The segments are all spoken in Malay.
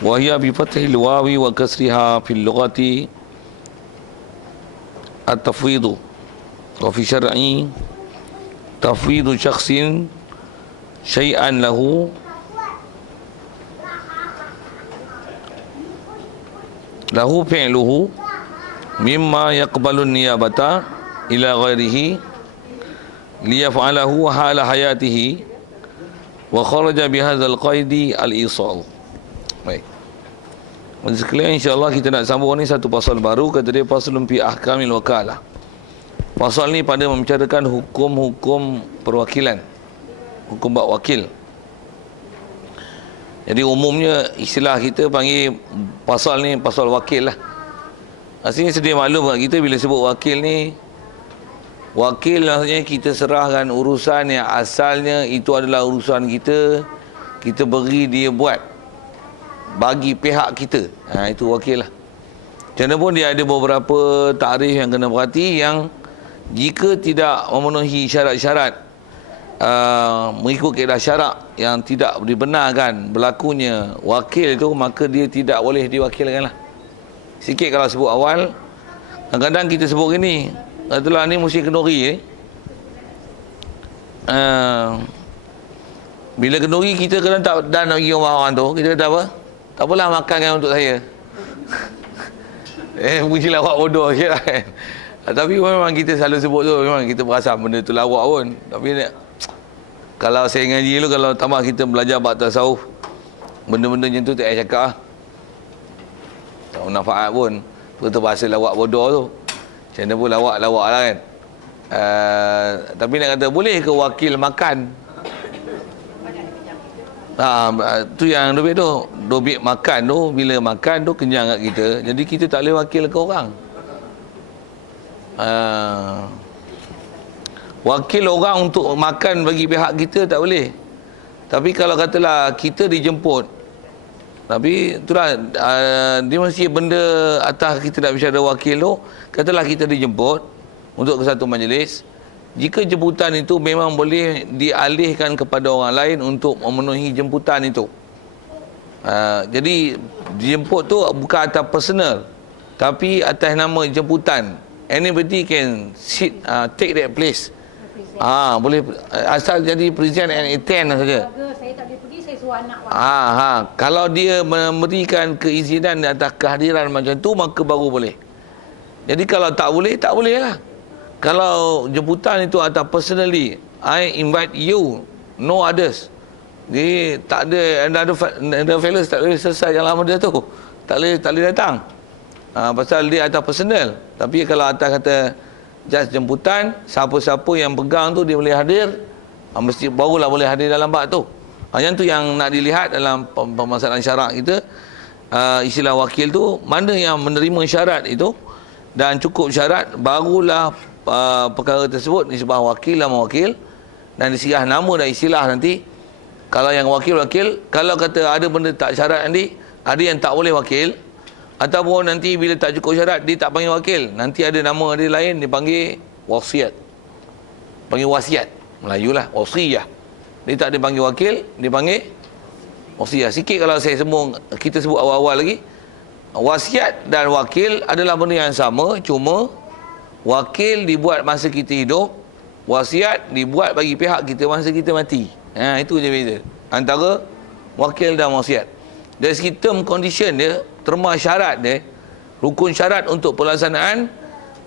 wa hiya bi fathil wawi wa kasriha fil lughati at-tafwid wa fi syar'i tafwidu syakhsin syai'an lahu fi'luhu mimma yaqbalu niyabata ila ghairihi liyaf'alahu hala hayatihi wa kharaja bihadzal qaidi al-isal. Baik. Sekalian insya-Allah kita nak sambung ni satu pasal baru, kata dia faslun fi ahkamil wakalah. Pasal ni pada membicarakan hukum-hukum perwakilan, hukum bab wakil. Jadi umumnya istilah kita panggil pasal ni pasal wakil lah. Asalnya sedia maklum kat kita bila sebut wakil ni, wakil maksudnya kita serahkan urusan yang asalnya itu adalah urusan kita, kita beri dia buat bagi pihak kita. Itu wakil lah. Macam mana pun dia ada beberapa takrif yang kena perhati, yang jika tidak memenuhi syarat-syarat mengikut kaedah syarak yang tidak dibenarkan berlakunya wakil itu, maka dia tidak boleh diwakilkan lah. Sikit kalau sebut awal, kadang-kadang kita sebut gini, katalah ni musim kenduri bila kenduri kita kadang tak dan nak pergi rumah orang tu, kita kata apa? Tak apalah, makankan untuk saya. Puji lawak bodoh sikit lah kan. Tapi memang kita selalu sebut tu, memang kita perasan benda tu lawak pun. Tapi kalau saya ngaji dulu, kalau tambah kita belajar bab tasawuf, benda-benda macam tu tak payah cakap lah. Tak manfaat pun. Betul bahasa lawak bodoh tu. Macam mana pun lawak-lawak lah kan. Tapi nak kata, boleh ke wakil makan? Tu yang dobit tu. Dobit makan tu, bila makan tu kenyang kat kita. Jadi kita tak boleh wakil ke orang. Wakil orang untuk makan bagi pihak kita tak boleh. Tapi kalau katalah kita dijemput, tapi itulah dia mesti benda atas kita nak bicara wakil tu. Katalah kita dijemput untuk ke satu majlis, jika jemputan itu memang boleh dialihkan kepada orang lain untuk memenuhi jemputan itu. Jadi dijemput tu bukan atas personal, tapi atas nama jemputan. Anybody can sit, take that place. Boleh asal jadi present and attend saja. Saya tak boleh pergi, saya suruh anak. Kalau dia memberikan keizinan atas kehadiran macam tu, maka baru boleh. Jadi kalau tak boleh, tak boleh lah. Kalau jemputan itu atas personally, I invite you, no others. Jadi tak ada another fellows tak boleh selesai yang lama dia tu. Tak boleh datang. Pasal dia atas personal. Tapi kalau atas kata just jemputan, siapa-siapa yang pegang tu dia boleh hadir, mesti barulah boleh hadir dalam bab tu. Yang tu yang nak dilihat dalam permasalahan syarak kita. Istilah wakil tu, mana yang menerima syarat itu dan cukup syarat, barulah perkara tersebut disebut wakil dan mewakil, dan disirah nama dan istilah nanti. Kalau yang wakil-wakil, kalau kata ada benda tak syarat nanti, ada yang tak boleh wakil, ataupun nanti bila tak cukup syarat dia tak panggil wakil, nanti ada nama dia lain, dipanggil wasiat. Panggil wasiat, Melayu lah, wasiyah. Dia tak dipanggil wakil, dia panggil wasiat. Sikit kalau saya kita sebut awal-awal lagi, wasiat dan wakil adalah benda yang sama, cuma wakil dibuat masa kita hidup, wasiat dibuat bagi pihak kita masa kita mati. Itu je beza antara wakil dan wasiat. Dari segi term condition dia, terma syarat dia, rukun syarat untuk pelaksanaan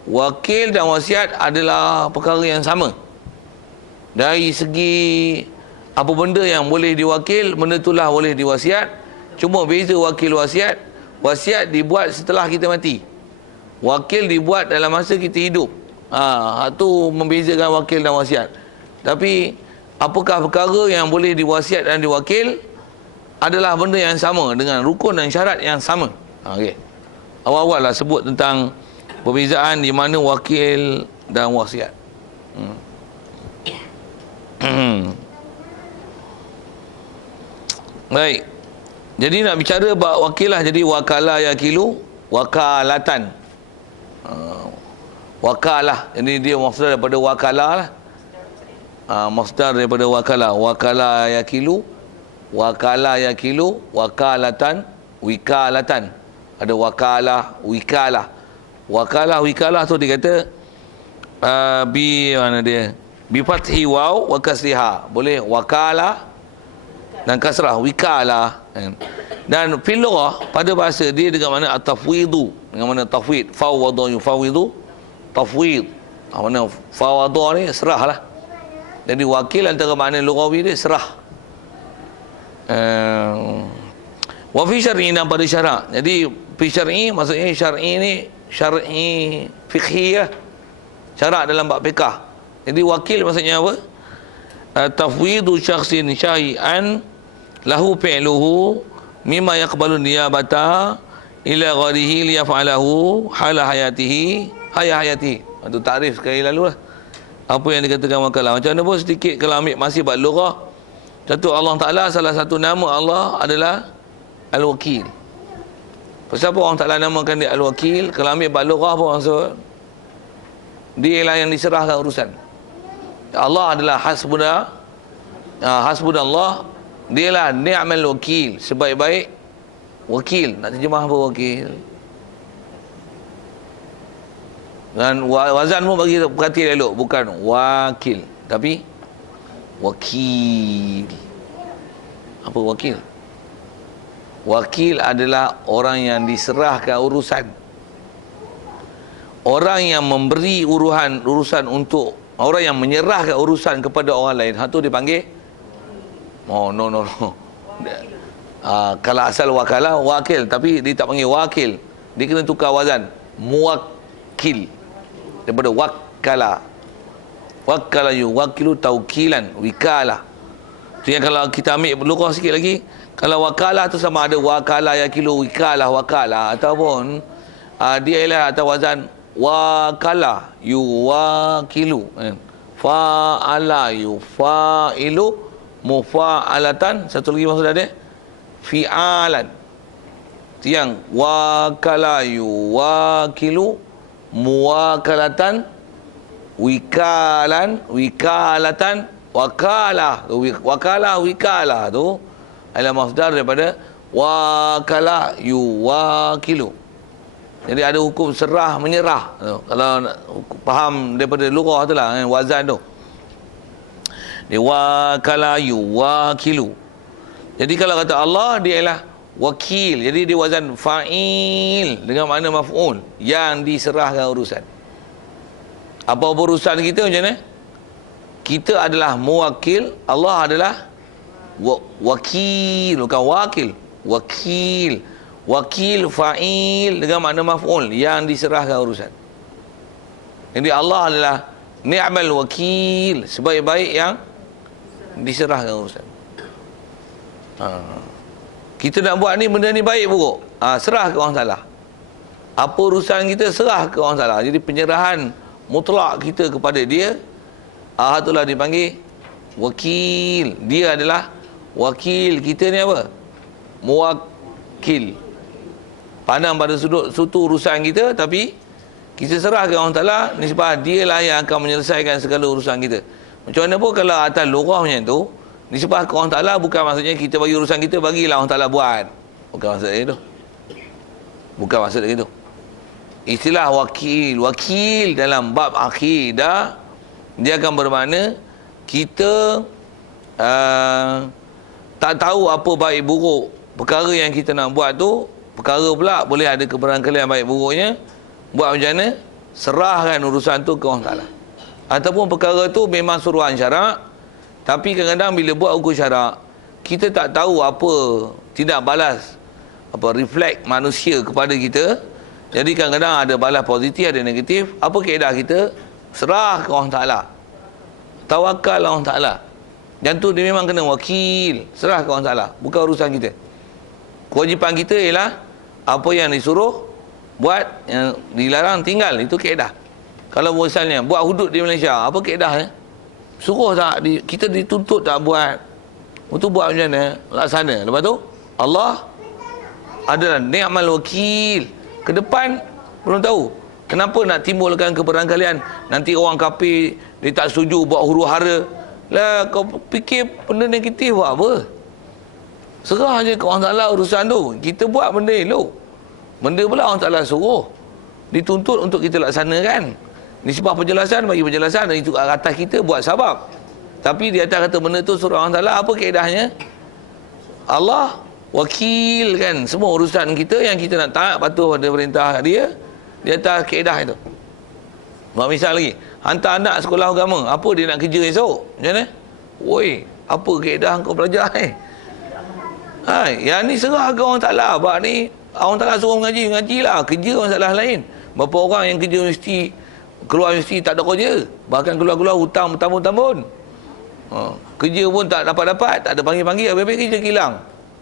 wakil dan wasiat adalah perkara yang sama. Dari segi apa benda yang boleh diwakil, benda itulah boleh diwasiat. Cuma beza wakil wasiat, wasiat dibuat setelah kita mati, wakil dibuat dalam masa kita hidup. Itu membezakan wakil dan wasiat. Tapi apakah perkara yang boleh diwasiat dan diwakil adalah benda yang sama, dengan rukun dan syarat yang sama. Okey. Awal-awal lah sebut tentang perbezaan di mana wakil dan wasiat. Baik. Jadi nak bicara bab wakil lah. Jadi wakalah yakilu, wakalatan. Wakalah. Jadi dia maksudnya daripada wakalah lah. Masdar daripada wakalah. Wakala yakilu, wakalatan, wikalatan. Ada wakalah, wikalah. Wikalah tu dia kata mana dia? Bi fathi waw wa kasriha. Boleh wakalah dan kasrah wikalah. Dan fil lughah pada bahasa dia dengan mana at-tafwidu, dengan mana tafwid, fawwada yufawidu, tafwid. Mana fawwada ni serahlah. Jadi wakil antara makna lughawi dia serah. Wa fi syar'i, dan pada syarak. Jadi fi syar'i maksudnya syar'i ni syar'i fiqhiyah, syarak dalam bab fiqh. Jadi wakil maksudnya apa? Tafwidu syakhsin syai'an lahu fi'luhu mimma yaqbalu niyabata ila gharihi liyaf'alahu hala hayatihi hayatihi. Itu takrif sekali lalu lah. Apa yang dikatakan wakalah. Macam mana pun sedikit kalau ambil masih bab lughah. Satu, Allah Ta'ala salah satu nama Allah adalah Al-Wakil. Pasal apa Allah Ta'ala namakan dia Al-Wakil? Kalau ambil bab lughah apa maksud? Dia lah yang diserahkan urusan. Allah adalah hasbunallah. Dia lah ni'mal wakil, sebaik-baik wakil. Nak terjemah apa wakil? Dan wazan pun bagi perhati elok, bukan wakil tapi wakil. Apa wakil? Wakil adalah orang yang diserahkan urusan, orang yang memberi urusan untuk orang yang menyerahkan urusan kepada orang lain. Hak tu dipanggil no. Kalau asal wakalah wakil, tapi dia tak panggil wakil, dia kena tukar wazan, muwakkil daripada wakala yuwakilu taukilan, wikalah. Tu yang kalau kita ambil lughah sikit lagi, kalau wakalah tu sama ada wakala yakilu wikalah wakalah, ataupun dia ialah atas wazan wakala yuwakilu, fa'ala yufailu mufa'alatan. Satu lagi maksud dia fi'alan. Tiang wakala yuwakilu muwakalatan, wikalatan, wakalah wikalah tu adalah masdar daripada wakala yuwakilu. Jadi ada hukum serah menyerah tu. Kalau nak faham daripada lughah tu lah, wazan tu dia wakala yuwakilu. Jadi kalau kata Allah, dia ialah wakil. Jadi dia wazan fa'il dengan makna maf'ul, yang diserahkan urusan. Apa urusan kita macam mana? Kita adalah muwakil, Allah adalah wakil, bukan wakil. Wakil fa'il dengan makna maf'ul, yang diserahkan urusan. Jadi Allah adalah ni'mal wakil, sebaik-baik yang diserahkan urusan. Kita nak buat ni, benda ni baik buruk, serah ke Allah Ta'ala. Apa urusan kita, serah ke Allah Ta'ala. Jadi penyerahan mutlak kita kepada dia, itulah dipanggil wakil. Dia adalah wakil kita ni apa? Muwakil. Pandang pada sudut urusan kita, tapi kita serah ke Allah Ta'ala, nisbah dia lah yang akan menyelesaikan segala urusan kita. Macam mana pun kalau atas lughah macam tu, nisbah ke Allah Ta'ala bukan maksudnya kita bagi urusan kita, bagilah Allah Ta'ala buat. Bukan maksudnya itu. Bukan maksudnya itu. Istilah wakil dalam bab akidah, dia akan bermakna kita tak tahu apa baik buruk perkara yang kita nak buat tu. Perkara pula boleh ada keberangkalian baik buruknya. Buat macam mana? Serahkan urusan tu ke Allah Ta'ala. Ataupun perkara tu memang suruhan syarak, tapi kadang-kadang bila buat hukum syarak, kita tak tahu apa tidak balas, reflect manusia kepada kita. Jadi kadang-kadang ada balas positif, ada negatif. Apa kaedah kita? Serah ke Allah Ta'ala, tawakal Allah Ta'ala. Dan tu dia memang kena wakil, serah ke Allah Ta'ala, bukan urusan kita. Kewajipan kita ialah apa yang disuruh buat, yang dilarang tinggal. Itu kaedah. Kalau misalnya buat hudud di Malaysia, apa kaedahnya? Suruh tak, kita dituntut tak buat. Itu buat macam mana? Laksana. Lepas tu Allah adalah ni'mal wakil. Ke depan belum tahu. Kenapa nak timbulkan keberangkalian? Nanti orang kafir dia tak setuju buat huru hara. Lah kau fikir benda negatif buat apa? Serah je ke Allah Ta'ala urusan tu. Kita buat benda elok. Benda pula Allah Ta'ala suruh. Dituntut untuk kita laksanakan. Nisbah penjelasan bagi penjelasan. Dan itu atas kita buat sabab. Tapi di atas kata benda tu surah Allah Ta'ala, apa kaedahnya? Allah wakil kan semua urusan kita yang kita nak taat patuh pada perintah dia di atas kaedah itu. Buat misal lagi, hantar anak sekolah agama, apa dia nak kerja esok? Macam mana? Woi, apa kaedah kau belajar yang ni serah ke orang Ta'ala. Sebab ni orang Ta'ala suruh mengaji, ngajilah. Kerja masalah lain. Berapa orang yang kerja universiti, keluar universiti tak ada kerja, bahkan keluar-keluar hutang bertambun-tambun. Kerja pun tak dapat-dapat, tak ada panggil-panggil, habis-habis kerja kilang.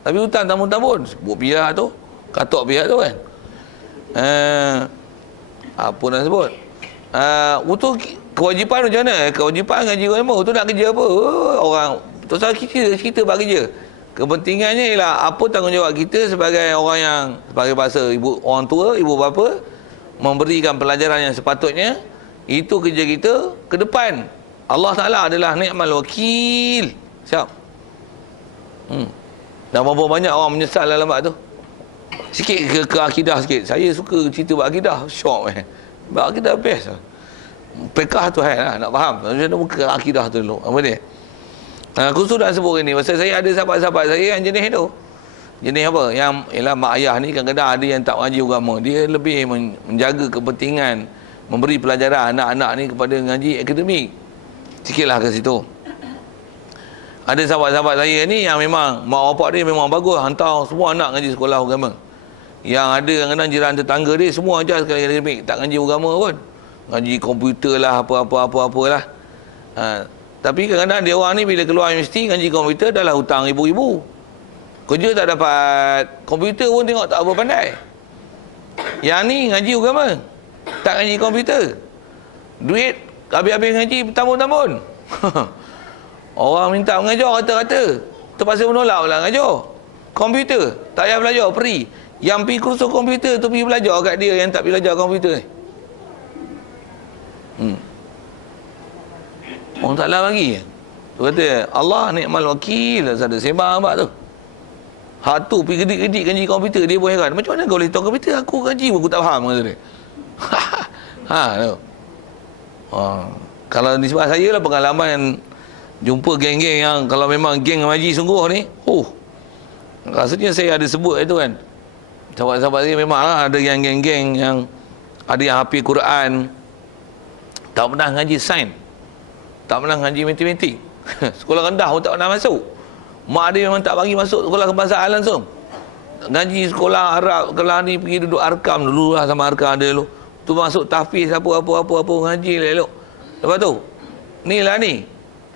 Tapi hutang tambun-tambun. Sebut pihak tu, katok pihak tu kan. Apa nak sebut? Itu kewajipan macam mana? Kewajipan ngaji agama tu nak kerja apa? Orang tu salah kita buat kerja. Kepentingannya ialah apa tanggungjawab kita sebagai orang yang, sebagai bahasa ibu orang tua, ibu bapa, memberikan pelajaran yang sepatutnya. Itu kerja kita ke depan. Allah Ta'ala adalah ni'mal wakil. Siap? Dan berapa banyak orang menyesal dalam bab tu. Sikit ke akidah sikit. Saya suka cerita bab akidah. Syok bab akidah best. Pekah tu lah, nak faham. Macam mana muka akidah tu dulu. Apa dia? Khusus nak sebut ini. Pasal saya ada sahabat-sahabat saya yang jenis tu. Jenis apa? Yang ialah mak ayah ni kadang-kadang ada yang tak ngaji agama. Dia lebih menjaga kepentingan, memberi pelajaran anak-anak ni kepada ngaji akademik. Sikitlah ke situ. Ada sahabat-sahabat saya ni yang memang mak bapak dia memang bagus, hantar semua anak ngaji sekolah agama. Yang ada kadang-kadang jiran tetangga dia semua ajar sekali akademik, tak ngaji agama pun. Ngaji komputer lah, apa-apa-apa-apalah. Tapi kadang-kadang dia orang ni bila keluar universiti ngaji komputer dah lah hutang ibu-ibu. Kerja tak dapat, komputer pun tengok tak apa pandai. Yang ni ngaji agama, tak ngaji komputer. Duit habis-habis ngaji bertambun-tambun. Orang minta mengajar kata-kata, terpaksa menolak pula mengajar. Komputer tak payah belajar, free. Yang pergi kursus komputer tu pergi belajar kat dia yang tak pergi belajar komputer ni. Orang Ta'ala bagi. Tu kata Allah ni'mal wakil. Ada sembang abang tu. Hak tu pergi gedik-gedik ngaji komputer, dia pun heran. Macam mana kau boleh tahu komputer? Aku ngaji pun aku tak faham, kata dia. Tu. Kalau di sebelah saya lah pengalaman jumpa geng-geng yang kalau memang geng ngaji sungguh ni, rasanya saya ada sebut itu kan. Sahabat-sahabat saya memang lah ada yang geng-geng yang ada yang hafiz Quran, tak pernah ngaji sains, tak pernah ngaji matematik. Sekolah rendah pun tak pernah masuk. Mak dia memang tak bagi masuk sekolah kebangsaan langsung. Ngaji sekolah Arab, kelas ni pergi duduk Arkam dulu lah, sama Arkam ada dulu. Tu masuk tahfiz apa ngaji elok. Lepas tu ni lah ni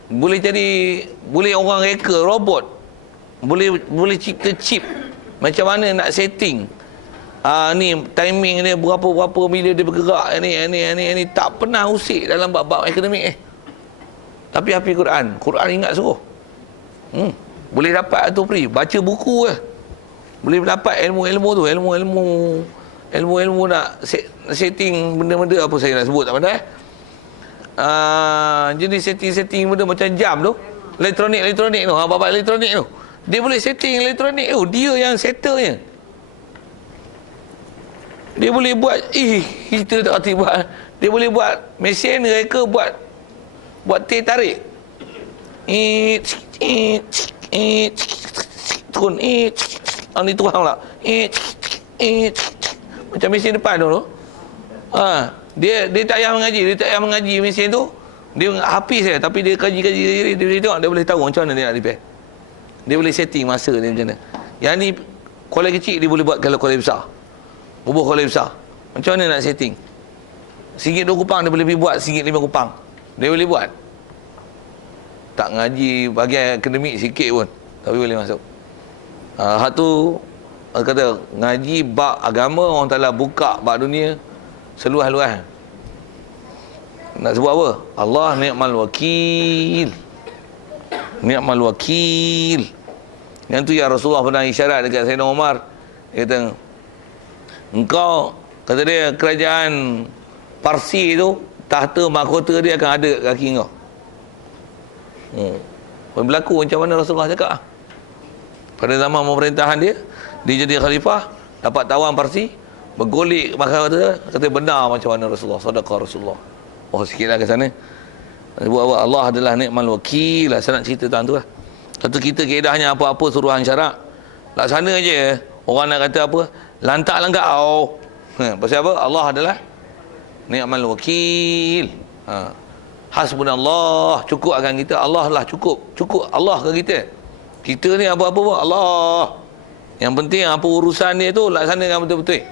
boleh jadi, boleh orang reka robot, boleh cipta chip macam mana nak setting ni timing dia berapa bila dia bergerak ni tak pernah usik dalam bab-bab akademik tapi hafiz Quran ingat suruh. Boleh dapat tu free, baca buku boleh dapat ilmu-ilmu tu, ilmu nak setting benda-benda apa saya nak sebut tak pandai. Jenis setting-setting benda macam jam tu, elektronik tu, bab elektronik tu, dia boleh setting elektronik tu, dia yang setternya. Dia boleh buat kita tak reti buat. Dia boleh buat mesin reka buat teh tarik. Turun ni tuang lah. Macam mesin depan tu. Dia tak payah mengaji, mesin tu. Dia hafiz tapi dia kaji dia tengok, dia boleh tahu macam mana dia nak repair. Dia boleh setting masa dia macam mana. Yang ni kuala kecil dia boleh buat kalau kuala besar. Bubuh kuala besar. Macam mana nak setting? RM1 2 dia boleh pergi buat RM5 Dia boleh buat. Tak ngaji bahagian akademik sikit pun tapi boleh masuk. Hak tu kata ngaji bab agama orang Ta'ala buka bab dunia seluas-luas. Nak sebut apa? Allah ni'mal wakil. Ni'mal wakil. Yang tu ya Rasulullah pernah isyarat dekat Sayyidina Umar. Dia kata, engkau, kata dia, kerajaan Parsi tu, tahta mahkota dia akan ada kat kaki kau. Berlaku macam mana Rasulullah cakap. Pada zaman pemerintahan dia jadi khalifah, dapat tawan Parsi, bergolek maka kata benar macam mana Rasulullah, sedekah Rasulullah. Oh, sikitlah ke sana. Buat Allah adalah nikmal wakil lah. Saya nak cerita tuan tu lah. Kata kita kaedahnya apa-apa suruhan syarak, laksana je. Orang nak kata apa? Lantaklah kau. Pasal apa? Allah adalah nikmal wakil. Hasbunallah, cukup akan kita. Allah lah cukup. Cukup Allah ke kita. Kita ni apa-apa pun Allah. Yang penting apa urusan dia tu laksanakan betul-betul.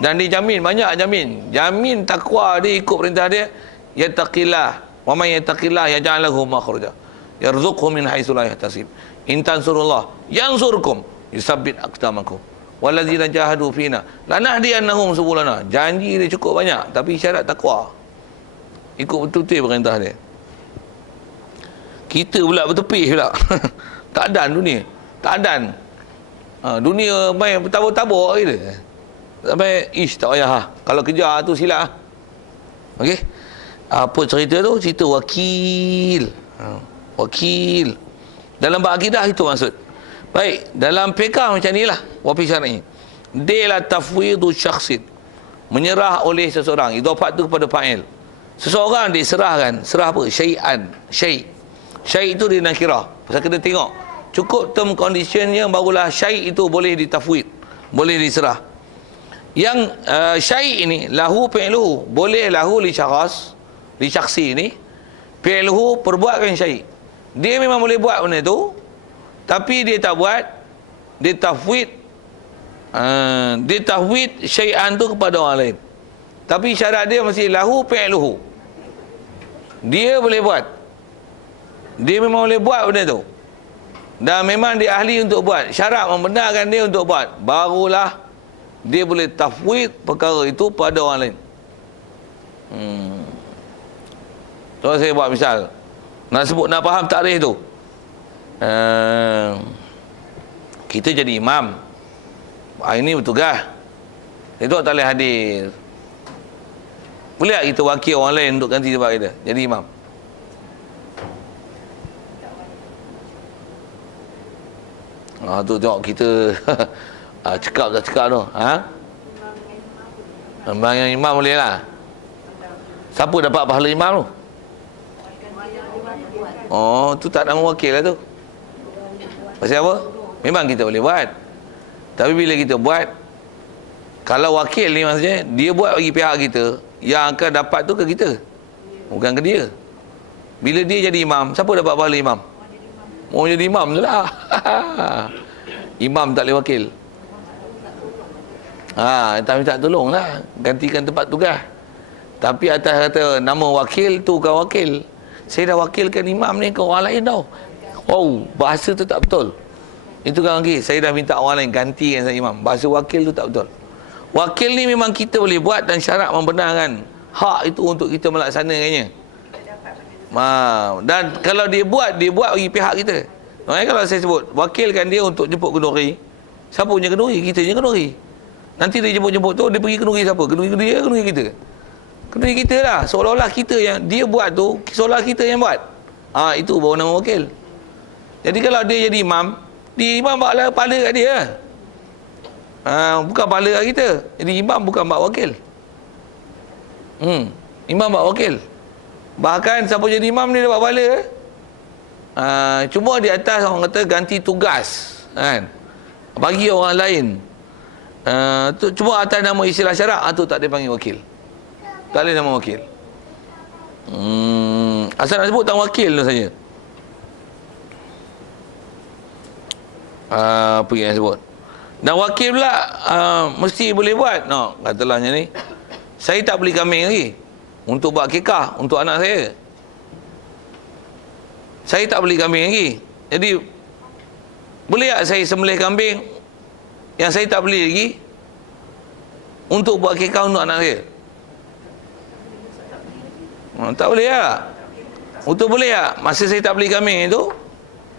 Dan dijamin, banyak jamin. Jamin takwa dia ikut perintah dia. Yattaqillah. Wa man yattaqillah yaj'al lahu makhraja. Yarzuqhu min haitsu la yahtasib. In tansurullah yansurkum yusabbit aqdamakum. Walladzina jahadu fina lanahdiyannahum subulana. Janji dia cukup banyak tapi syarat takwa. Ikut betul-betul perintah dia. Kita pula bertepih pula. Tak dan dunia. Tak dan. Dunia main bertabur-tabur kita. Sampai tak payah. Kalau kejar tu silap. Okey. Apa cerita tu? Cerita wakil. Wakil. Dalam bab akidah itu maksud. Baik, dalam fiqh macam inilah wafi syar'i. Dia tafwidu syakhsin. Menyerah oleh seseorang. Idafat tu kepada fa'il. Seseorang diserahkan. Serah apa? Syai'an. Syai'. Syai' itu dia nakirah. Pasal kena tengok. Cukup term conditionnya barulah syai' itu boleh ditafwid. Boleh diserah. Yang syai' ini lahu fi'luhu. Boleh lahu li syakhs. Li syakhsi ni. Fi'luhu perbuatkan syai'. Dia memang boleh buat benda tu, tapi dia tak buat. Dia tafwid. Dia tafwid syai'an tu kepada orang lain. Tapi syarat dia masih lahu fi'luhu. Dia boleh buat. Dia memang boleh buat benda tu. Dan memang dia ahli untuk buat. Syarat membenarkan dia untuk buat. Barulah dia boleh tafwid perkara itu pada orang lain. So saya buat misal. Nak sebut, nak faham tarikh tu. Kita jadi imam. Hari ni bertugas. Itu tak boleh hadir. Boleh tak kita wakil orang lain untuk ganti tempat kita? Jadi imam. Tu tengok kita cekap tu. Memang yang imam boleh lah. Siapa dapat pahala imam tu? Oh, tu tak nama wakil lah tu. Pasal apa? Memang kita boleh buat. Tapi bila kita buat, kalau wakil ni maksudnya, dia buat bagi pihak kita, yang akan dapat tu ke kita, bukan ke dia. Bila dia jadi imam, siapa dapat pahala imam? Oh, jadi imam je lah. Imam tak boleh wakil. Tak minta tolong lah, gantikan tempat tugas. Tapi atas kata nama wakil tu bukan wakil. Saya dah wakilkan imam ni ke orang lain tau. Oh, bahasa tu tak betul. Itu kan lagi, saya dah minta orang lain gantikan saya imam. Bahasa wakil tu tak betul. Wakil ni memang kita boleh buat dan syarat membenarkan hak itu untuk kita melaksanakannya. Dan kalau dia buat bagi pihak kita. Kalau saya sebut wakilkan dia untuk jemput kenduri, siapa punya kenduri? Kita punya kenduri. Nanti dia jemput-jemput tu, dia pergi kenduri siapa? Kenduri dia, kenduri kita. Kenduri kita lah. Seolah-olah kita yang dia buat tu, seolah kita yang buat. Itu baru nama wakil. Jadi kalau dia jadi imam, imam bawa pahala kat dia. Bukan pahala kat kita. Jadi imam bukan bawa wakil. Imam bawa wakil. Bahkan siapa jadi imam ni dapat pahala. Cuma di atas orang kata ganti tugas, kan, bagi orang lain. Cuma atas nama istilah syarak tu tak dipanggil wakil. Tak boleh nama wakil. Asal nak sebut tentang wakil tu saja. Apa yang sebut? Dan wakil pula mesti boleh buat. Katalah macam ni, saya tak beli kambing lagi untuk buat kekah untuk anak saya. Saya tak beli kambing lagi. Jadi boleh tak saya sembelih kambing yang saya tak beli lagi untuk buat kekah untuk anak saya? Tak boleh tak? Untuk boleh tak? Masa saya tak beli kambing itu,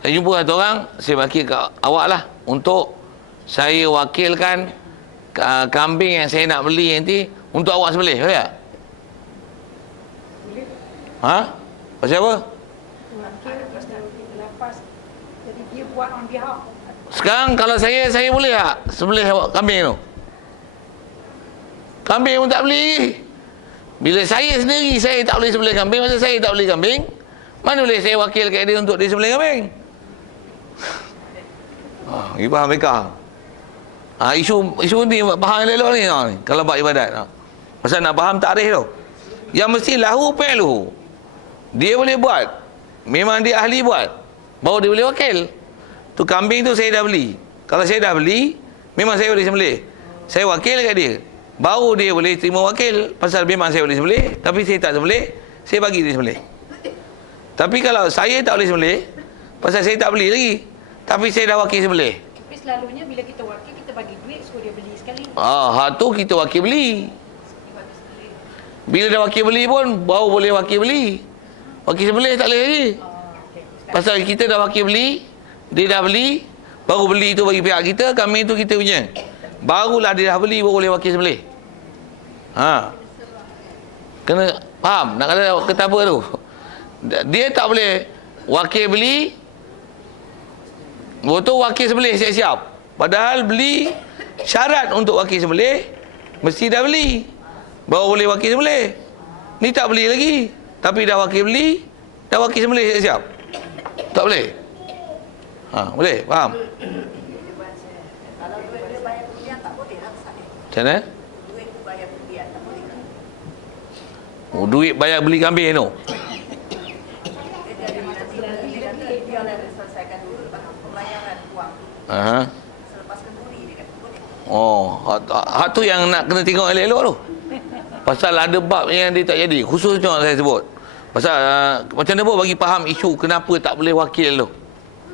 saya jumpa satu orang, saya wakil kat awak lah untuk saya wakilkan kambing yang saya nak beli nanti untuk awak sembelih. Boleh tak? Pasal apa? Jadi dia buat on behalf. Sekarang kalau saya boleh tak sembelih kambing tu? Kambing pun tak boleh. Bila saya sendiri saya tak boleh sembelih kambing, masa saya tak boleh kambing, mana boleh saya wakil kat dia untuk dia sembelih kambing? You faham mereka? Isu ni faham elok ni, kalau buat ibadat. Pasal nak faham tarikh tu. Yang mesti lahu fi'luhu. Dia boleh buat. Memang dia ahli buat. Baru dia boleh wakil. Tu kambing tu saya dah beli. Kalau saya dah beli, memang saya boleh sembelih. Saya wakil kat dia. Baru dia boleh terima wakil. Pasal memang saya boleh sembelih. Tapi saya tak sembelih, saya bagi dia sembelih. Tapi kalau saya tak boleh sembelih, pasal saya tak beli lagi, tapi saya dah wakil sembelih. Tapi selalunya bila kita wakil, kita bagi duit suruh dia beli sekali. Tu kita wakil beli. Bila dah wakil beli pun, baru boleh wakil beli. Wakil sembelih tak boleh lagi. Pasal kita dah wakil beli, dia dah beli, baru beli tu bagi pihak kita, kambing tu kita punya. Barulah dia dah beli, baru boleh wakil sembelih. Kena faham nak kata apa tu. Dia tak boleh wakil beli, betul wakil sembelih siap-siap. Padahal beli syarat untuk wakil sembelih mesti dah beli, baru boleh wakil sembelih. Ni tak beli lagi, tapi dah wakil beli, dah wakil sembelih siap-siap. Tak boleh. Boleh, faham? Kalau duit dia bayar pembelian tak boleh lah Ustaz. Macam mana? Duit bayar pembelian tak boleh kan? Duit bayar beli kambing tu. Dia boleh selesaikan dulu pembayaran wang. Selepas kenduri dia kata boleh. Hak tu yang nak kena tengok elok-elok tu. Pasal ada bab yang dia tak jadi. Khususnya saya sebut. Pasal macam mana pun bagi faham isu kenapa tak boleh wakil tu.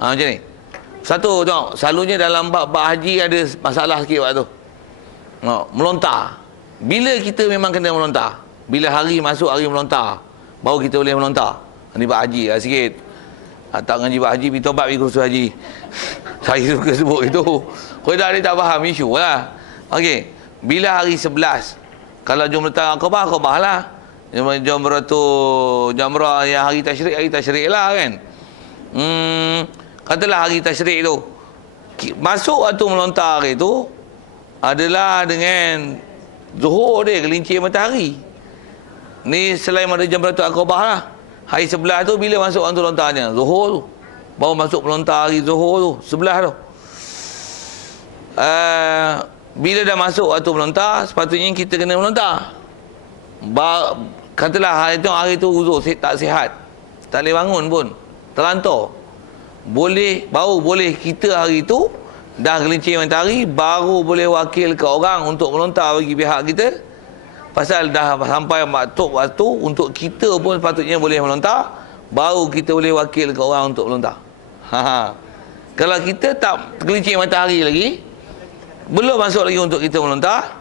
Macam ni. Satu tengok, selalunya dalam bab haji ada masalah sikit waktu tu. Melontar. Bila kita memang kena melontar. Bila hari masuk hari melontar, baru kita boleh melontar. Ni bab haji lah sikit. Tak ngaji bab haji, pergi tobat pergi kursus haji. Saya suka sebut itu. Kau dah dia tak faham isu lah. Okey. Bila hari 11, kalau jumrah Aqabah lah. Jamrah yang hari tasyrik lah kan. Katalah hari tasyrik tu, masuk waktu melontar hari tu adalah dengan zuhur dia, gelincir matahari. Ni selain ada Jamratul Aqabah lah. Hari 11 tu bila masuk waktu lontarnya? Zuhur tu. Baru masuk melontar hari zuhur tu, 11 tu. Bila dah masuk waktu melontar, sepatutnya kita kena melontar. Katalah hari tu uzur tak sihat, tak boleh bangun pun, terlantar. Baru boleh kita hari tu dah gelincir matahari, baru boleh wakil ke orang untuk melontar bagi pihak kita. Pasal dah sampai waktu untuk kita pun sepatutnya boleh melontar, baru kita boleh wakil ke orang untuk melontar. Kalau kita tak gelincir matahari lagi, belum masuk lagi untuk kita melontar,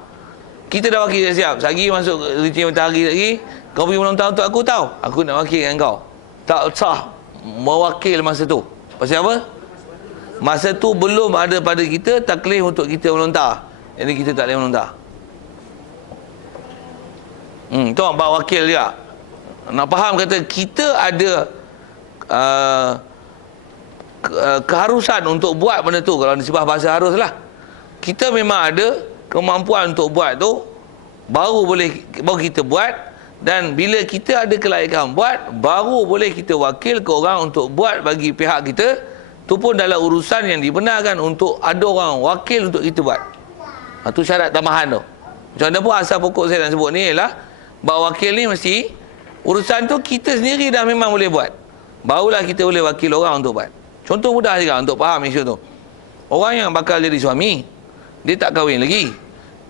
kita dah wakil dah siap. Sagi masuk gelincir matahari lagi, kau pergi melontar untuk aku tahu, aku nak wakil dengan kau. Tak sah mewakil masa tu. Pasal apa? Masa tu belum ada pada kita taklif untuk kita melontar. Jadi kita tak boleh melontar. Tengok bab wakil juga. Nak faham kata kita ada keharusan untuk buat benda tu. Kalau disebut bahasa harus lah. Kita memang ada kemampuan untuk buat tu, baru kita buat. Dan bila kita ada kelayakan buat, baru boleh kita wakil ke orang untuk buat bagi pihak kita. Tu pun dalam urusan yang dibenarkan untuk ada orang wakil untuk kita buat. Itu syarat tambahan tu. Macam mana pun asal pokok saya nak sebut ni ialah bab wakil ni mesti urusan tu kita sendiri dah memang boleh buat, barulah kita boleh wakil orang untuk buat. Contoh mudah juga untuk faham isu tu. Orang yang bakal jadi suami, dia tak kahwin lagi,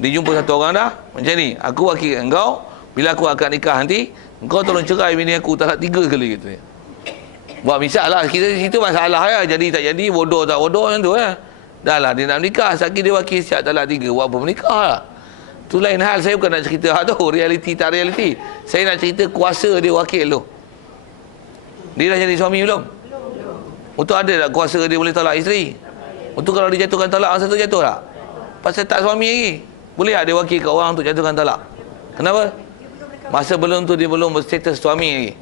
dia jumpa satu orang dah macam ni, aku wakil engkau, bila aku akan nikah nanti, engkau tolong cerai bini aku talak 3 kali gitu. Buat misal lah, kita situ masalah ya, jadi tak jadi, bodoh tak bodoh macam tu ya. Dah lah dia nak nikah, sakit dia wakil siap talak 3, buat apa menikah lah. Tu lain hal, saya bukan nak cerita hal tu, realiti tak realiti. Saya nak cerita kuasa dia wakil tu. Dia dah jadi suami belum? Untuk ada tak kuasa dia boleh talak isteri? Untuk kalau dia jatuhkan talak, masa tu jatuh tak? Pasal tak suami lagi, boleh tak dia wakil kat orang untuk jatuhkan talak? Kenapa? Masa belum tu dia belum berstatus suami lagi.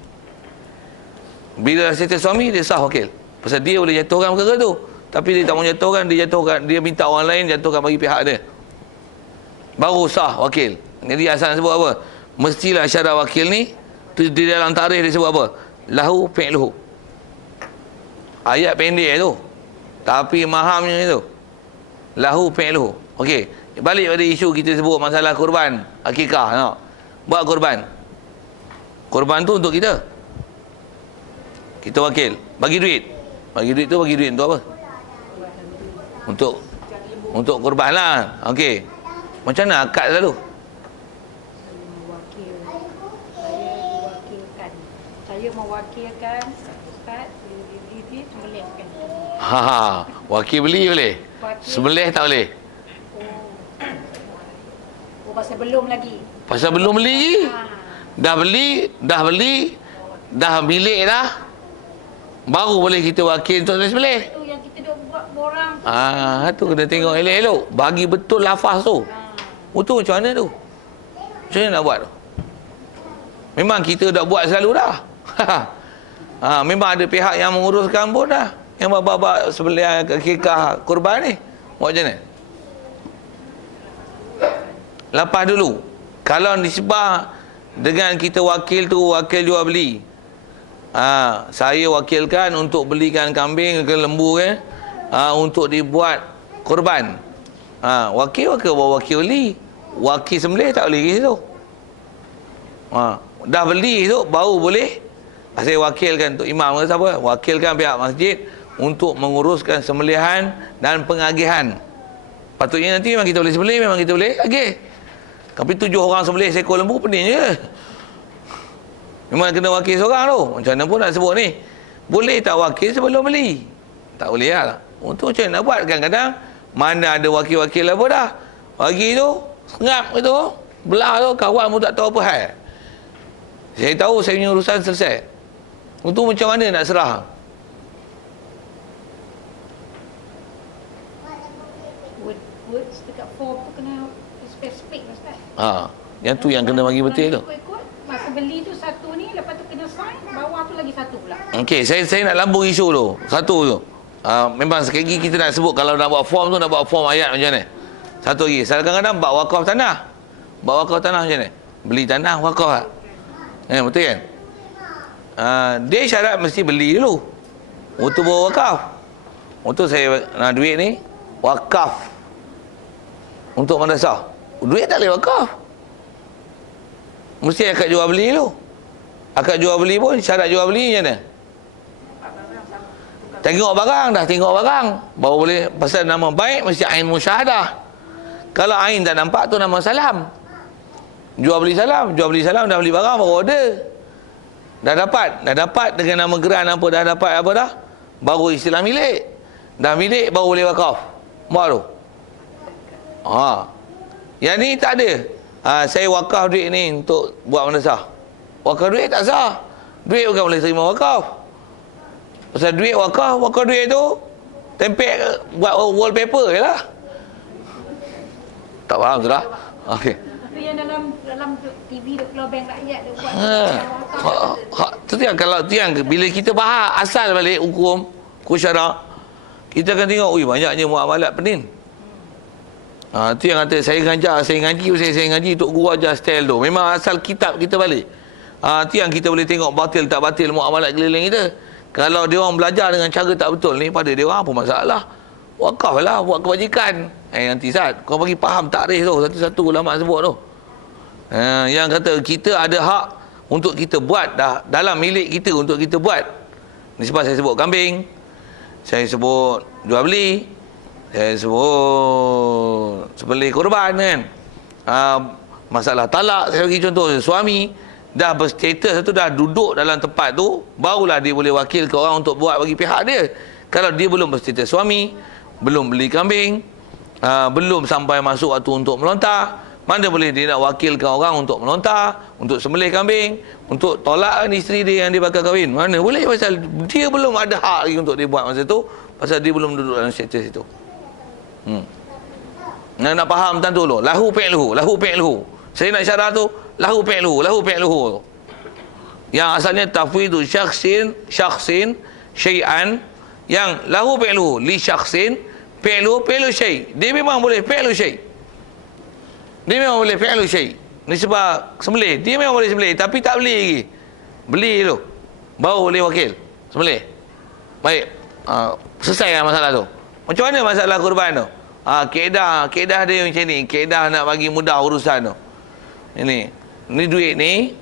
Bila dah status suami, dia sah wakil. Pasal dia boleh jatuhkan perkara tu. tapi dia tak mau jatuhkan, dia minta orang lain jatuhkan bagi pihak dia. Baru sah wakil. Jadi asal sebut apa? Mestilah syarat wakil ni di dalam tarikh dia sebut apa? Lahu fi'luhu. Ayat pendek tu, tapi mahamnya itu. Lahu fi'luhu. Okey, balik pada isu kita sebut masalah kurban akikah, no. Buat kurban. Kurban tu untuk kita. Kita wakil, bagi duit. Bagi duit tu untuk apa? Untuk kurban lah. Okey. Macam mana akad selalu? Saya mewakilkan Ustaz beli sembelihkan. Wakil beli boleh. Sembelih tak boleh. Oh, pasal belum lagi. Pasal belum beli. Dah beli, dah milik dah. Baru boleh kita wakil untuk sembelih. Itu yang kita dah buat borang tu. Tu kena tengok elok-elok. Bagi betul lafaz tu. Tu macam mana tu? Macam mana nak buat tu? Memang kita dah buat selalu dah. Memang ada pihak yang menguruskan pun dah. Yang bab-bab sembelih akikah kurban ni. Buat macam mana? Lepas dulu, kalau nisbah dengan kita wakil tu, wakil jual beli. Saya wakilkan untuk belikan kambing ke lembu ke, untuk dibuat kurban. Wakil beli. Wakil sembelih tak boleh pergi situ. Dah beli tu baru boleh. Saya wakilkan untuk imam ke siapa? Wakilkan pihak masjid untuk menguruskan sembelihan dan pengagihan. Patutnya nanti memang kita boleh sembelih, memang kita boleh agih. Tapi 7 orang sembelih seekor lembu pening je. Memang kena wakil seorang tu. Macam mana pun nak sebut ni. Boleh tak wakil sebelum beli? Tak boleh lah. Untuk macam mana nak buat? Kadang-kadang mana ada wakil-wakil apa dah. Bagi tu, sengap itu, belah tu, kawan pun tak tahu apa hal. Saya tahu saya punya urusan selesai. Untuk macam mana nak serah? Words dekat form tu kena spesifik Ustaz. Yang tu yang kena bagi betul tu. Ikut masa beli tu satu ni, lepas tu kena sign, bawah tu lagi satu pula. Okey, saya nak lambung isu tu. Satu tu. Memang sekali lagi kita nak sebut kalau nak buat form tu, nak buat form ayat macam mana. Satu lagi, kadang-kadang buat wakaf tanah. Buat wakaf tanah macam mana? Beli tanah wakaf tak? Betul kan? Dia syarat mesti beli dulu untuk bawa wakaf. Untuk saya nak duit ni wakaf untuk madrasah. Duit tak boleh wakaf. Mesti akad jual beli dulu. Akad jual beli pun syarat jual beli macam mana? Tengok barang, dah tengok barang baru boleh. Pasal nama baik mesti ain musyahadah. Kalau ain tak nampak tu nama salam. Jual beli salam dah beli barang baru order. Dah dapat dengan nama geran apa, dah dapat apa dah, baru istilah milik. Dah milik baru boleh wakaf. Baru. Yang ni tak ada. Saya wakaf duit ni untuk buat madrasah. Wakaf duit tak sah. Duit bukan boleh terima wakaf. Pasal duit wakaf duit tu tempel buat wallpaper je lah. Tak faham sudah? Okey. Tapi yang dalam TV dia keluar bank rakyat dia buat. Tiang kalau bila kita bahas asal balik hukum syarak, kita akan tengok banyaknya muamalat penin. Tu yang kata saya ngaji untuk guru ajar style tu. Memang asal kitab kita balik. Tu yang kita boleh tengok batil tak batil muamalat keliling kita. Kalau dia orang belajar dengan cara tak betul ni, pada dia orang apa masalah? Wakaf lah, buat kebajikan. Nanti Ustaz, kau bagi faham takrif tu, satu-satu ulama sebut tu. Yang kata kita ada hak untuk kita buat dah dalam milik kita untuk kita buat. Ni sebab saya sebut kambing, saya sebut jual beli, saya sebut sembelih korban kan. Masalah talak, saya bagi contoh, suami dah berstatus tu, dah duduk dalam tempat tu, barulah dia boleh wakil ke orang untuk buat bagi pihak dia. Kalau dia belum berstatus suami, belum beli kambing, belum sampai masuk waktu untuk melontar, mana boleh dia nak wakilkan orang untuk melontar, untuk sembelih kambing, untuk tolak isteri dia yang dia bakal kahwin? Mana boleh, pasal dia belum ada hak lagi untuk dia buat masa tu, pasal dia belum duduk dalam status itu. Nak faham tentang tu dulu. Lahu fi'luhu. Saya nak syarah tu lahu fi'luhu. Yang asalnya tafwidu syakhsin syai'an yang lahu fi'luhu li syakhsin fi'lu syai. Dia memang boleh fi'lu syai. Dia memang boleh fi'lu syai. Ni sebab sembelih. Dia memang boleh sembelih tapi tak beli lagi. Beli dulu. Baru boleh wakil. Sembelih. Baik. Selesai masalah tu. Macam mana masalah kurban tu? Kaedah dia macam ni. Kaedah nak bagi mudah urusan tu. Ini duit ni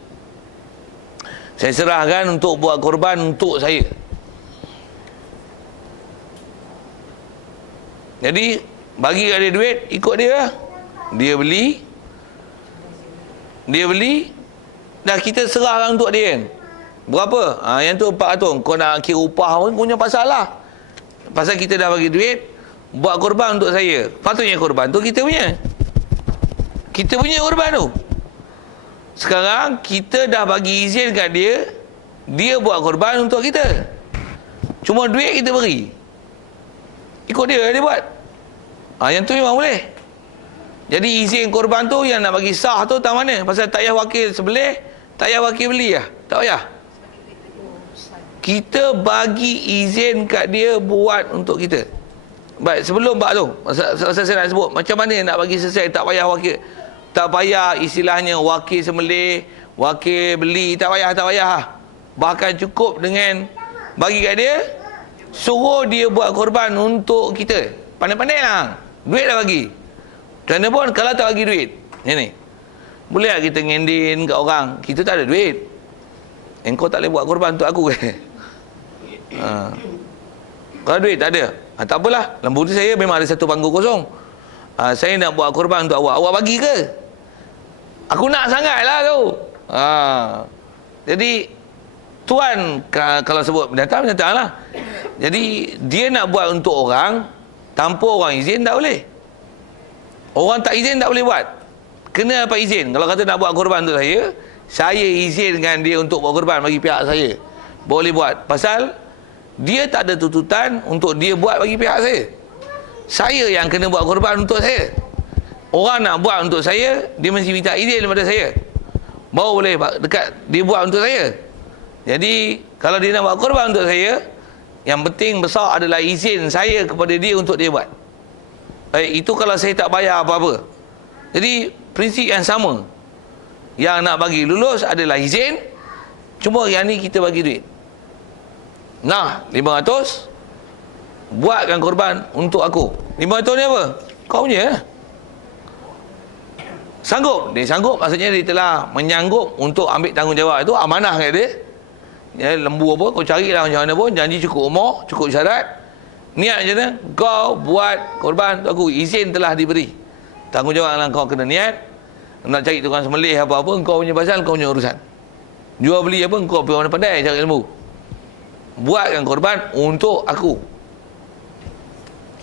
saya serahkan untuk buat korban untuk saya. Jadi bagi kat dia duit, ikut dia lah. Dia beli, dah kita serahkan untuk dia kan. Berapa? Yang tu 400. Kau nak kira upah pun punya pasal lah. Pasal kita dah bagi duit, buat korban untuk saya. Patutnya korban tu kita punya. Kita punya korban tu. Sekarang kita dah bagi izin kat dia, dia buat korban untuk kita. Cuma duit kita beri. Ikut dia buat. Yang tu memang boleh. Jadi izin korban tu yang nak bagi sah tu tak mana? Pasal tak payah wakil sembelih, tak payah wakil beli lah. Tak payah. Kita bagi izin kat dia buat untuk kita. Baik, sebelum bab tu, saya nak sebut macam mana nak bagi selesai, tak payah wakil. Tak payah istilahnya wakil sembelih, wakil beli, tak payah. Bahkan cukup dengan bagi kat dia, suruh dia buat korban untuk kita. Pandai-pandai lah. Duit dah bagi. Macam mana pun kalau tak bagi duit, ni boleh tak kita ngendin kat orang, kita tak ada duit. Engkau tak boleh buat korban untuk aku ke? Kalau duit tak ada, tak apalah. Lembu tu saya memang ada satu panggung kosong. Saya nak buat korban untuk awak. Awak bagi ke? Aku nak sangat lah tu. Jadi tuan kalau sebut binatang lah. Jadi dia nak buat untuk orang tanpa orang izin tak boleh. Orang tak izin tak boleh buat. Kena dapat izin. Kalau kata nak buat korban untuk saya izinkan dia untuk buat korban bagi pihak saya. Boleh buat. Pasal dia tak ada tuntutan untuk dia buat bagi pihak saya. Saya yang kena buat korban untuk saya. Orang nak buat untuk saya, dia mesti minta izin daripada saya. Baru boleh dekat dia buat untuk saya. Jadi kalau dia nak buat korban untuk saya, yang penting besar adalah izin saya kepada dia untuk dia buat. Baik, itu kalau saya tak bayar apa-apa. Jadi prinsip yang sama. Yang nak bagi lulus adalah izin. Cuma yang ni kita bagi duit. Nah, 500 buatkan korban untuk aku. 500 ni apa? Kau punya. Sanggup. Dia sanggup, maksudnya dia telah menyanggup untuk ambil tanggungjawab. Itu amanah kat dia. Ya, lembu apa, kau carilah macam mana pun, janji cukup umur, cukup syarat. Niat macam mana? Kau buat korban untuk aku. Izin telah diberi. Tanggungjawab lah kau kena niat. Nak cari tukang sembelih apa-apa, kau punya pasal, kau punya urusan. Jual beli apa, kau punya pandai cari lembu. Buatkan korban untuk aku.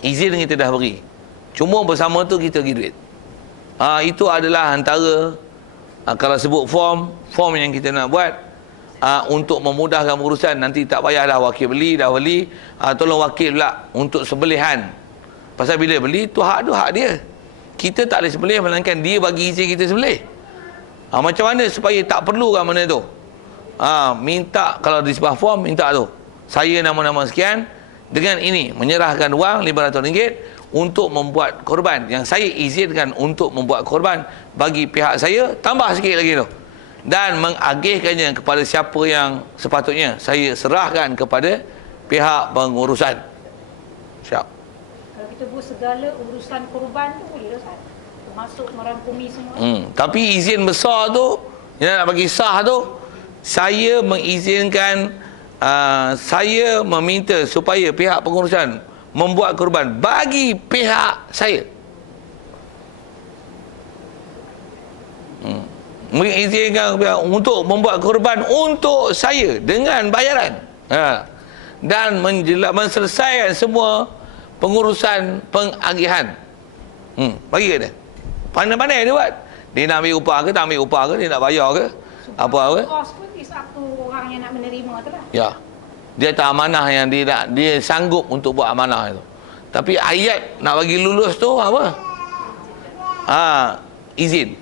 Izin kita dah beri. Cuma bersama tu kita bagi duit. Itu adalah antara kalau sebut form yang kita nak buat untuk memudahkan urusan. Nanti tak payahlah wakil beli, dah beli, tolong wakil pula untuk sembelihan. Pasal bila beli tu hak dia. Kita tak boleh sembelih melainkan dia bagi izin kita sembelih. Macam mana supaya tak perlu kan mana tu? Minta, kalau di sebuah form minta tu, saya nama-nama sekian dengan ini menyerahkan wang RM500 untuk membuat korban yang saya izinkan untuk membuat korban bagi pihak saya, tambah sikit lagi tu, dan mengagihkannya kepada siapa yang sepatutnya saya serahkan kepada pihak pengurusan. Siap. Kalau kita buat segala urusan korban tu boleh Ustaz, termasuk merangkumi semua. Tapi izin besar tu yang nak bagi sah tu, saya mengizinkan, saya meminta supaya pihak pengurusan membuat korban bagi pihak saya. Mengizinkan untuk membuat korban untuk saya dengan bayaran. Dan menselesaikan semua pengurusan pengagihan. Bagi ke dia? Pandai-pandai dia buat. Dia nak ambil upah ke, tak ambil upah ke, dia nak bayar ke, apa-apa. Kos pun di satu orang yang nak menerima tu lah. Ya. Dia tak amanah yang dia sanggup untuk buat amanah itu. Tapi ayat nak bagi lulus tu apa? Izin.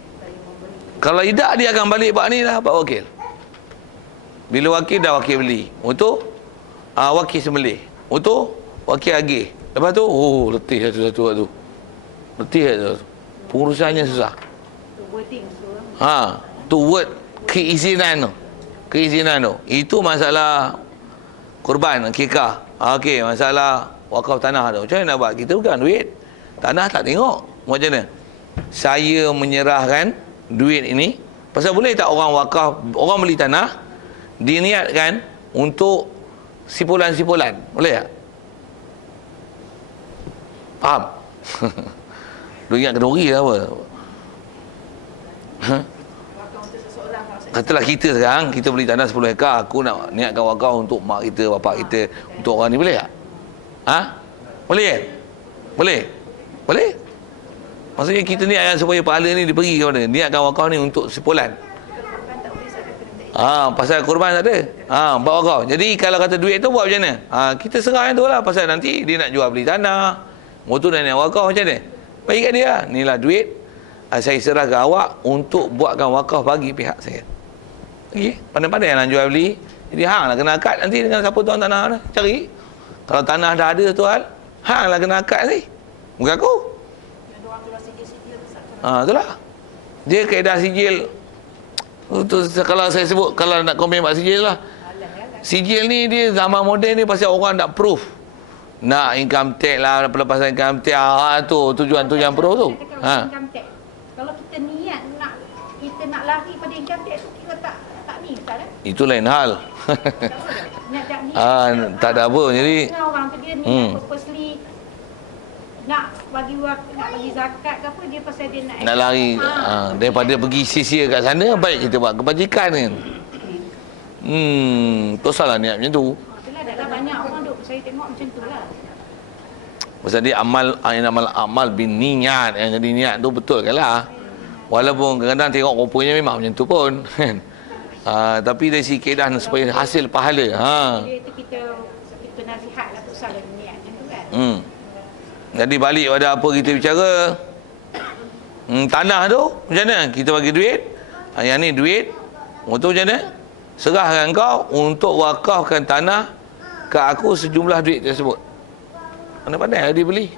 Kalau tidak, dia akan balik bab ni lah, bab wakil. Bila wakil dah wakil beli untuk wakil sembelih. Untuk wakil agih. Lepas tu, oh, letih satu-satu tu. Letih satu. Pengurusannya susah. Wording tu. Tu word keizinan tu. Keizinan tu. Itu masalah korban, akikah. Okey, masalah wakaf tanah tu. Macam mana nak buat? Kita bukan duit. Tanah tak tengok. Macam mana? Saya menyerahkan duit ini. Pasal boleh tak orang wakaf, orang beli tanah, diniatkan untuk sipulan-sipulan. Boleh tak? Faham? Lu ingat kenduri ke apa? Katalah kita sekarang, kita beli tanah 10 hektar, aku nak niatkan wakaf untuk mak kita, bapak kita, untuk orang ni, boleh tak? Boleh? Boleh? Boleh? Maksudnya kita niatkan supaya pahala ni diberi kepada, niatkan wakaf ni untuk sipulan. Pasal korban tak ada. Buat wakaf. Jadi kalau kata duit tu buat macam mana? Kita serah yang tu lah. Pasal nanti dia nak jual beli tanah, motor dan niat wakaf macam mana? Bagi kat dia lah. Inilah duit, saya serah ke awak untuk buatkan wakaf bagi pihak saya. Okey, pandai-pandai nak jual beli. Jadi hang lah kena akad nanti dengan siapa tuan tanah dah. Cari. Kalau tanah dah ada tuan, hang lah kena akad nanti. Bukan aku. Itulah. Dia kaedah sijil. Kalau saya sebut, kalau nak komen buat sijil lah. Sijil ni dia zaman moden ni pasal orang nak proof. Nak income tax lah, pelepasan income tax. Tujuan proof tu. Kalau kita niat nak, kita nak lari pada income tax tu, kita tak ni kan? Itu lain hal. Tak ada apa. Jadi orang tu dia niat purposely nak bagi zakat ke apa, dia pasal dia nak lari. Daripada pergi sia-sia kat sana, baik kita buat kebajikan kan. Tu salah niat macam tu. Itulah dah banyak orang duk saya tengok macam tu lah. Pasal dia amal bin niat. Yang jadi niat tu betul kan lah. Walaupun kadang-kadang tengok rupanya memang macam tu pun. Tapi dari segi keedah supaya hasil pahala. Itu kita nasihat lah tu salah niat macam tu kan. Jadi balik pada apa kita bicara. Tanah tu macam mana? Kita bagi duit. Yang ni duit. Untuk macam mana? Serahkan kau untuk wakafkan tanah ke aku sejumlah duit tersebut. Pandai-pandai dia beli.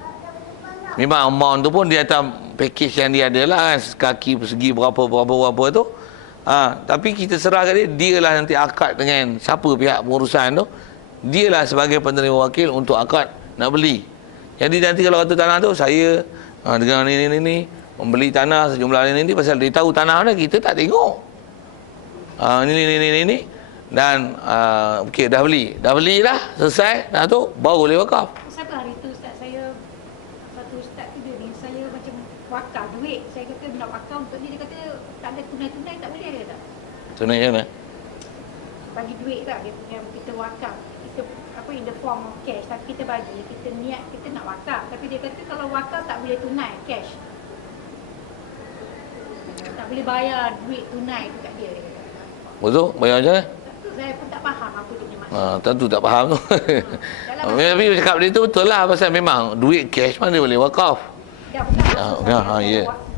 Memang amount tu pun dia atas package yang dia ada lah kan. Kaki persegi berapa tu. Tapi kita serahkan dia lah nanti akad dengan siapa pihak pengurusan tu. Dia lah sebagai penerima wakil untuk akad nak beli. Jadi nanti kalau kata tanah tu saya dengan ni membeli tanah sejumlah ini pasal dia tahu tanah dah, kita tak tengok. Ini dan okey dah beli dah selesai dah tu baru boleh wakaf. Satu hari tu ustaz saya, satu ustaz tu dia ni saya macam wakaf duit, saya kata nak wakaf untuk dia kata tak ada tunai tak boleh ke tak? Tunai macam mana? Bagi duit tak, dia punya kita wakaf, kita apa in the form of cash, tapi kita bagi, kita niat kita nak wakaf, tapi dia kata kalau wakaf tak boleh tunai cash, tak boleh bayar duit tunai tu kat dia. Betul? Bayar macam mana? Saya pun tak faham apa dia punya maksud. Tentu tak faham tu. Tapi cakap dia tu betul lah. Pasal memang duit cash mana dia boleh wakaf.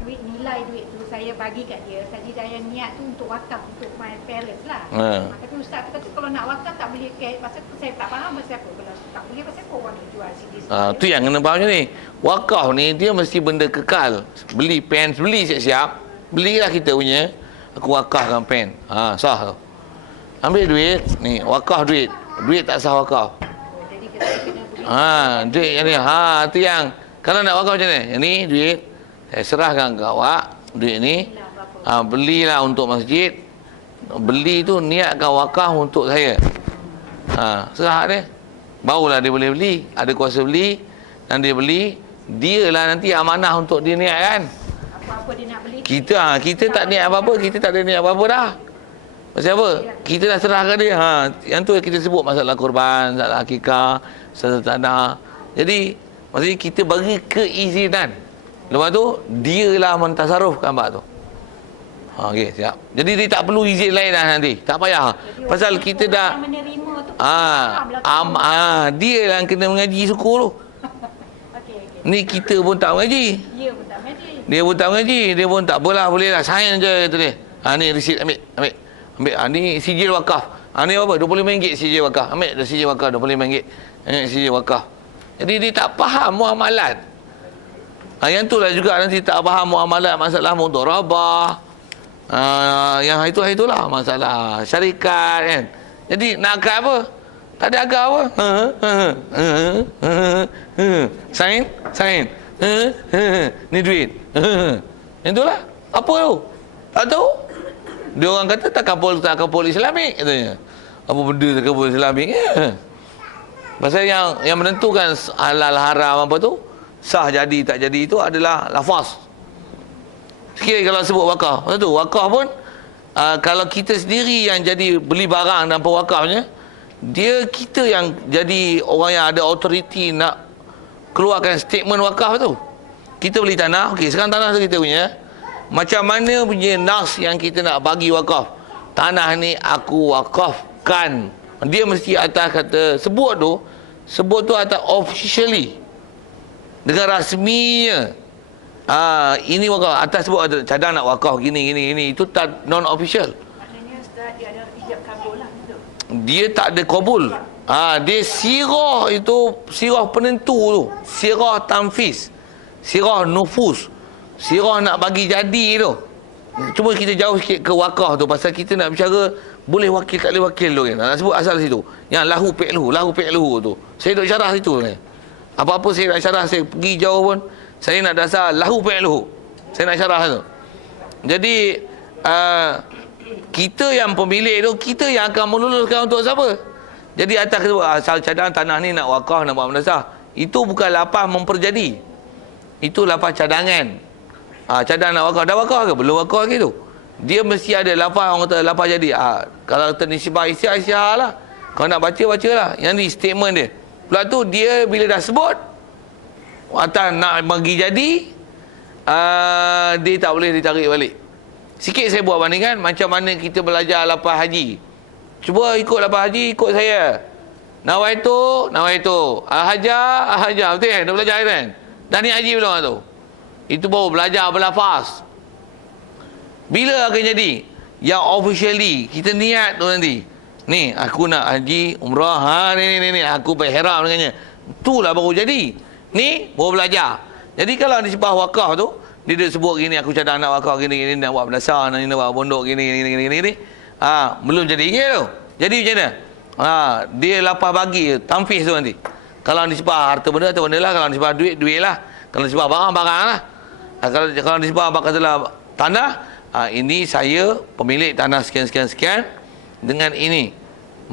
Duit nilai duit tu saya bagi kat dia. Saya niat tu untuk wakaf untuk my parents lah. Tapi ustaz tu kata kalau nak wakaf tak boleh cash. Pasal saya tak faham pasal apa. Kalau tak boleh pasal apa orang nak jual CD. Tu yang kena faham ni. Wakaf ni dia mesti benda kekal. Beli pen, beli siap-siap. Belilah kita punya. Aku wakafkan pen. Sah tu. Ambil duit, ni wakaf duit. Duit tak sah wakaf. Jadi kita kena beli. Duit yang ni. Tu yang kalau nak wakaf macam ni. Yang ni duit saya serahkan ke awak. Duit ni belilah untuk masjid. Beli tu niatkan wakaf untuk saya. Serah dia. Barulah dia boleh beli. Ada kuasa beli dan dia beli. Dialah nanti amanah untuk dia niatkan. Apa-apa dia nak beli. Kita tak niat apa-apa. Kita tak ada niat apa-apa dah. Pasal apa? Kita dah serahkan dia. Yang tu kita sebut masalah korban, masalah akikah, masalah tanah. Jadi, maksudnya kita bagi keizinan. Lepas tu, dialah mentasarufkan bab tu. Okey, siap. Jadi, dia tak perlu izin lain dah nanti. Tak payah. Pasal kita dah... menerima tu. Dia lah yang kena mengaji suku tu. Ni kita pun tak mengaji. Dia pun tak mengaji. Dia pun tak mengaji. Dia pun tak boleh lah. Sign je kata dia. Ni resit ambil. Ni sijil wakaf. Ni apa? RM25 sijil wakaf. Ambil dah sijil wakaf RM25. NHCJ wakaf. Jadi dia tak faham muamalat. Yang itulah juga nanti tak faham muamalat, masalah mudharabah. Itulah masalah syarikat kan. Jadi nak akad apa? Tak ada akad apa? Sign. Ni duit. Itulah. Apa tu? Tak tahu. Dia orang kata tak kapul Islamik katanya. Apa benda tak kapul Islamik? Pasal yang menentukan halal haram apa tu, sah jadi tak jadi itu adalah lafaz. Sekiranya kalau sebut wakaf, betul tu, wakaf pun kalau kita sendiri yang jadi beli barang dan pewakafnya, kita yang jadi orang yang ada authority nak keluarkan statement wakaf tu. Kita beli tanah, okey, sekarang tanah tu kita punya. Macam mana punya nas yang kita nak bagi wakaf? Tanah ni aku wakafkan. Dia mesti atas kata sebut tu atas officially, dengan rasminya. Ini wakaf, atas sebut ada cadang nak wakaf gini. Itu tak non official. Maknanya Ustaz, dia ada ijab kabul lah, betul? Dia tak ada kabul. Dia sirah itu, sirah penentu tu, sirah tanfis, sirah nufus, sirah nak bagi jadi tu. Cuma kita jauh sikit ke wakaf tu, pasal kita nak bicara boleh wakil tak boleh wakil tu kan. Nak sebut asal situ. Yang lahu fi'luhu tu. Saya duk syarah situ ni. Apa-apa saya nak syarah, saya pergi jauh pun saya nak dasar lahu fi'luhu. Saya nak syarah tu. Jadi kita yang pemilik tu, kita yang akan meluluskan untuk siapa? Jadi atas asal cadang tanah ni nak wakaf, nak buat madrasah. Itu bukan lapah memperjadi. Itu lapah cadangan. Cadang nak wakaf. Dah wakaf ke? Belum wakaf lagi tu. Dia mesti ada lapah, orang kata lapah jadi. Kalau kata nisbah isyah lah. Kalau nak baca lah. Yang ni statement dia. Pula tu dia bila dah sebut atas nak bagi jadi, dia tak boleh ditarik balik. Sikit saya buat bandingan macam mana kita belajar lapah haji. Cuba ikut lapah haji, ikut saya. Nawaitu. Al-hajar. Betul kan? Dah belajar kan? Dah ni haji belum tu? Itu baru belajar berlafaz. Bila akan jadi? Yang officially kita niat tu nanti. Ni aku nak haji, umrah, ni aku berihram dengannya. Itulah baru jadi. Ni baru belajar. Jadi kalau di sebab wakaf tu, dia sebut gini, aku cadang nak wakaf gini, nak buat berdasar, nak buat pondok gini. Belum jadi lagi tu. Jadi macam mana? Dia lapah bagi tanfis tu nanti. Kalau disebab harta benda lah, kalau disebab duit lah, kalau disebab barang lah. Kalau disebab katalah tanah, ini saya pemilik tanah sekian dengan ini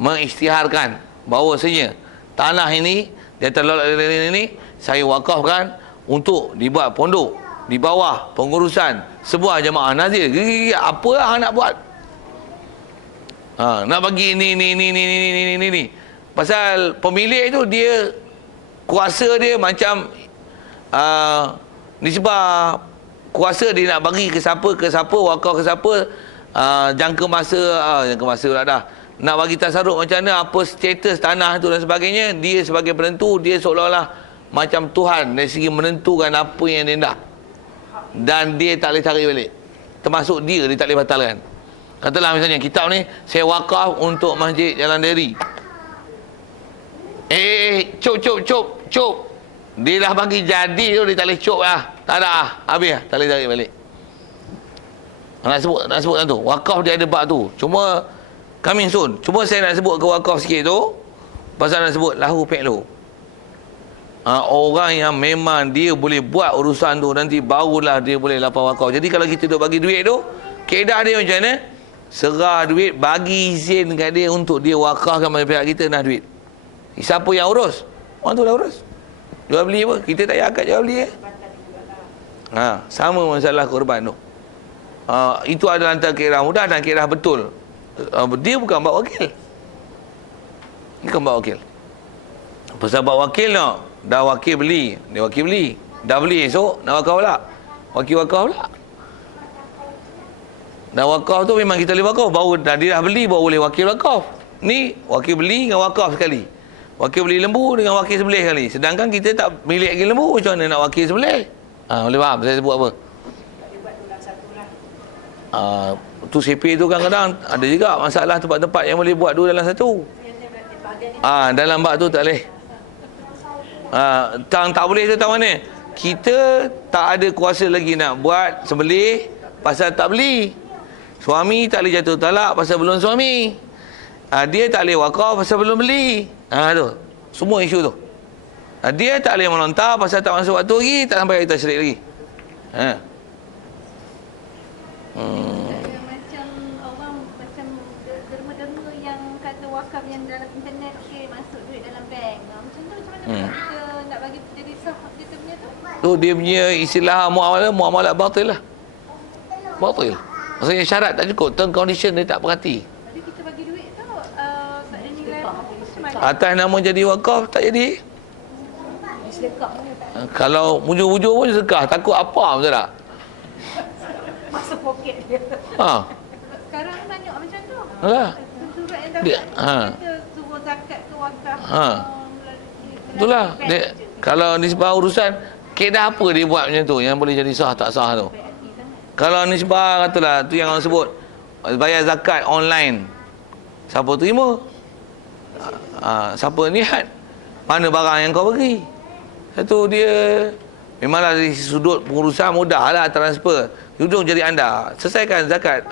mengisytiharkan bahawasanya tanah ini dia terlalu ini saya wakafkan untuk dibuat pondok di bawah pengurusan sebuah jemaah nazir. Apa lah nak buat? Nak bagi ni. Pasal pemilik itu dia kuasa dia macam nisbah kuasa dia nak bagi ke siapa, wakaf ke siapa, jangka masa lah dah. Nak bagi tasarruf macam mana, apa status tanah tu dan sebagainya, dia sebagai penentu, dia seolah-olah macam Tuhan dari segi menentukan apa yang dia nak. Dan dia tak boleh tarik balik. Termasuk dia tak boleh batalkan. Katalah misalnya kitab ni saya wakaf untuk Masjid Jalan Deri. Cop. Dia dah bagi jadi tu, dia tak boleh cop lah. Tak ada lah. Habis lah. Tak boleh tarik balik. Nak sebut kan tu. Wakaf dia ada bab tu. Cuma coming soon. Cuma saya nak sebut ke wakaf sikit tu. Pasal nak sebut lahu fi'luhu. Orang yang memang dia boleh buat urusan tu, nanti barulah dia boleh lapar wakaf. Jadi kalau kita duk bagi duit tu, kaedah dia macam mana? Serah duit, bagi izin kat dia untuk dia wakafkan pada pihak kita nak duit. Siapa yang urus? Orang tu dah urus. Jual beli apa? Kita tak payah akad jual beli sama masalah korban tu. Itu adalah antara kira mudah dan kira betul. Dia bukan bab wakil. Dia bukan bab wakil. Pasal bab wakil nak, dah wakil beli, dia wakil beli. Dah beli esok, nak wakaf pula. Wakaf pula. Dan wakaf tu memang kita boleh wakaf. Baru dia dah beli, baru boleh wakil wakaf. Ni wakil beli dengan wakaf sekali. Wakil beli lembu dengan wakil sembelih sekali. Sedangkan kita tak milik lagi lembu, macam mana nak wakil sembelih? Boleh faham saya sebut apa? Tu CP tu kadang-kadang ada juga masalah tempat-tempat yang boleh buat dua dalam satu. Dalam bab tu tak boleh. Tak boleh tu tahu mana? Kita tak ada kuasa lagi nak buat sembelih pasal tak beli. Suami tak boleh jatuh talak pasal belum suami. Dia tak boleh wakaf pasal belum beli. Tu. Semua isu tu. Dia tak boleh melontar pasal tak masuk waktu lagi, tak sampai hari tasyrik lagi. Macam orang macam derma-derma yang kata wakaf yang dalam internet masuk duit dalam bank. Macam tu macam mana kita nak bagi jadi sah kita punya tu? Tu dia punya istilah muamalah batil lah. Batil. Maksudnya syarat tak cukup, term condition dia tak perhati. Jadi kita bagi duit tu tak ada nilai macam mana? Atas nama jadi wakaf tak jadi. Sedekah ni tak Kalau mujur-mujur pun sedekah, takut apa betul tak? masuk poket dia. Sekarang banyak macam tu. Alah. Surat yang Dia, dapat kita suruh zakat ke wakaf. Itulah. Kalau nisbah urusan kaedah apa dia buat macam tu yang boleh jadi sah tak sah tu. Kalau nisbah katalah tu yang orang sebut bayar zakat online. Siapa terima? Siapa niat? Mana barang yang kau bagi? Satu dia memanglah dari sudut pengurusan mudahlah transfer. Hujung jadi anda. Selesaikan zakat.